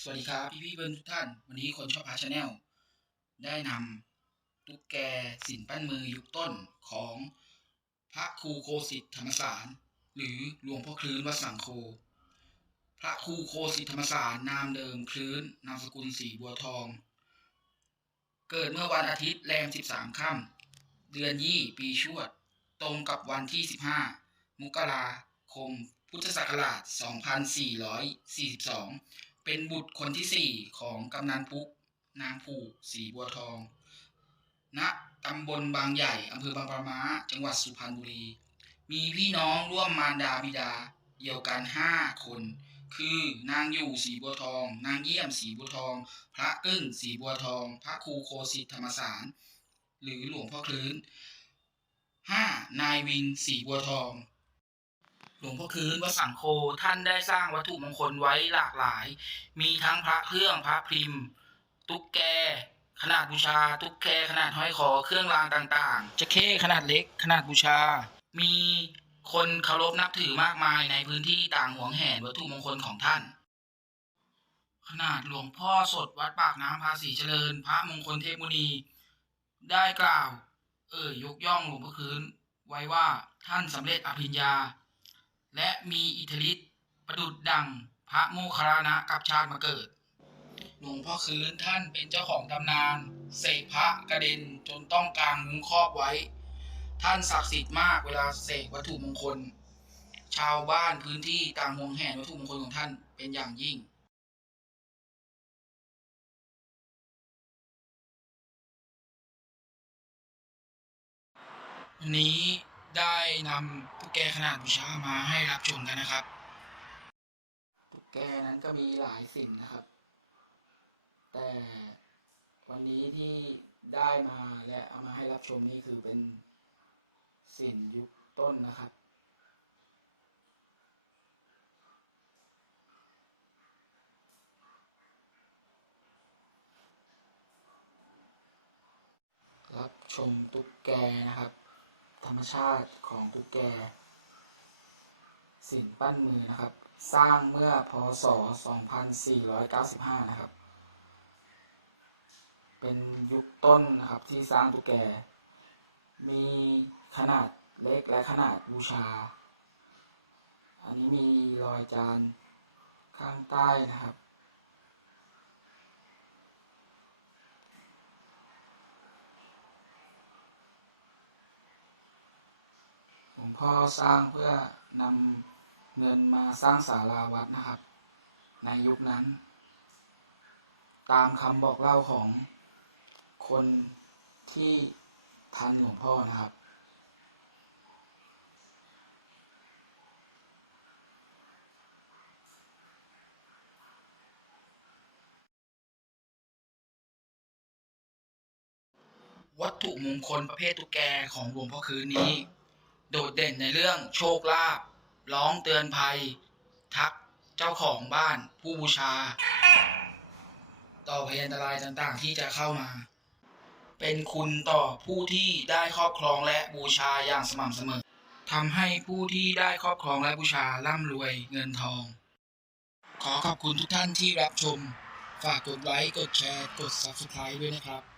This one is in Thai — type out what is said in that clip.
สวัสดีครับพี่พี่เพื่อนทุกท่าน วันนี้คนชอบพาชาแนลได้นำตุ๊กแกสินปั้นมือยุคต้นของพระครูโคสิทธธรรมสาร หรือหลวงพ่อคลื้นวัดสังโค พระครูโคสิทธธรรมสารนามเดิมคลื้นนามสกุลสีบัวทอง เกิดเมื่อวันอาทิตย์แรม 13 ค่ำเดือนยี่ปีชวด ตรงกับวันที่ 15 มกราคมพุทธศักราช 2442 เป็นบุตรคนที่สี่ของกำนันปุ๊ก นางผูกสีบัวทอง ณตำบลบางใหญ่อำเภอบางปะมาจังหวัดสุพรรณบุรี มีพี่น้องร่วมมารดาบิดาเดียวกันห้าคน คือนางอยู่สีบัวทอง นางเยี่ยมสีบัวทอง พระกึ้งสีบัวทอง พระครูโคสิทธธรรมสาร หรือหลวงพ่อคลื้นห้านายวินสีบัวทอง หลวงพ่อคืนวัดสังโคท่านได้สร้างวัตถุมงคลไว้หลากหลาย มีทั้งพระเครื่องพระพิมพ์ ตุ๊กแก ขนาดบูชา ตุ๊กแกขนาดห้อยคอเครื่องรางต่างๆจะเข้ขนาดเล็กขนาดบูชา มีคนเคารพนับถือมากมายในพื้นที่ต่างหวงแหนวัตถุมงคลของท่าน ขนาดหลวงพ่อสดวัดปากน้ำภาษีเจริญ พระมงคลเทพมุนี ได้กล่าว เอ่ยยกย่องหลวงพ่อคืนไว้ว่าท่านสำเร็จอภิญญา และมีอิทธิฤทธิ์ประดุดดังพระโมคคัลลานะกับชาติมาเกิด หลวงพ่อคืนท่านเป็นเจ้าของตำนาน เสกพระกระเด็นจนต้องกางมุ้งครอบไว้ ท่านศักดิ์สิทธิ์มากเวลาเสกวัตถุมงคล ชาวบ้านพื้นที่ต่างห่วงแหนวัตถุมงคลของท่านเป็นอย่างยิ่งวันนี้ ได้นำตุ๊กแกขนาดบูชามาให้รับชมกันนะครับตุ๊กแกนั้นก็มีหลายสิ่งนะครับ แต่วันนี้ที่ได้มาและเอามาให้รับชมนี่คือเป็นสิ่งยุคต้นนะครับรับชมตุ๊กแกนะครับ ธรรมชาติของตุ๊กแก สินปั้นมือนะครับ สร้างเมื่อพศ 2495 นะครับ เป็นยุคต้นนะครับที่สร้างตุ๊กแก มีขนาดเล็กและขนาดบูชา อันนี้มีรอยจานข้างใต้นะครับ หลวง พ่อสร้างเพื่อนำเงินมาสร้างศาลาวัดนะครับ ในยุคนั้น ตามคำบอกเล่าของคนที่ทันหลวงพ่อนะครับ วัตถุมงคลประเภทตุ๊กแกของหลวงพ่อคืนนี้ โดดเด่นในเรื่องโชคลาภร้องเตือนภัย ทักเจ้าของบ้านผู้บูชา ต่อพยันตรายต่างๆ ที่จะเข้ามา เป็นคุณต่อผู้ที่ได้ครอบครองและบูชาอย่างสม่ำเสมอทำให้ผู้ที่ได้ครอบครองและบูชาร่ำรวยเงินทอง ขอขอบคุณทุกท่านที่รับชม ฝากกดไลค์ กดแชร์ กด Subscribe ด้วยนะครับ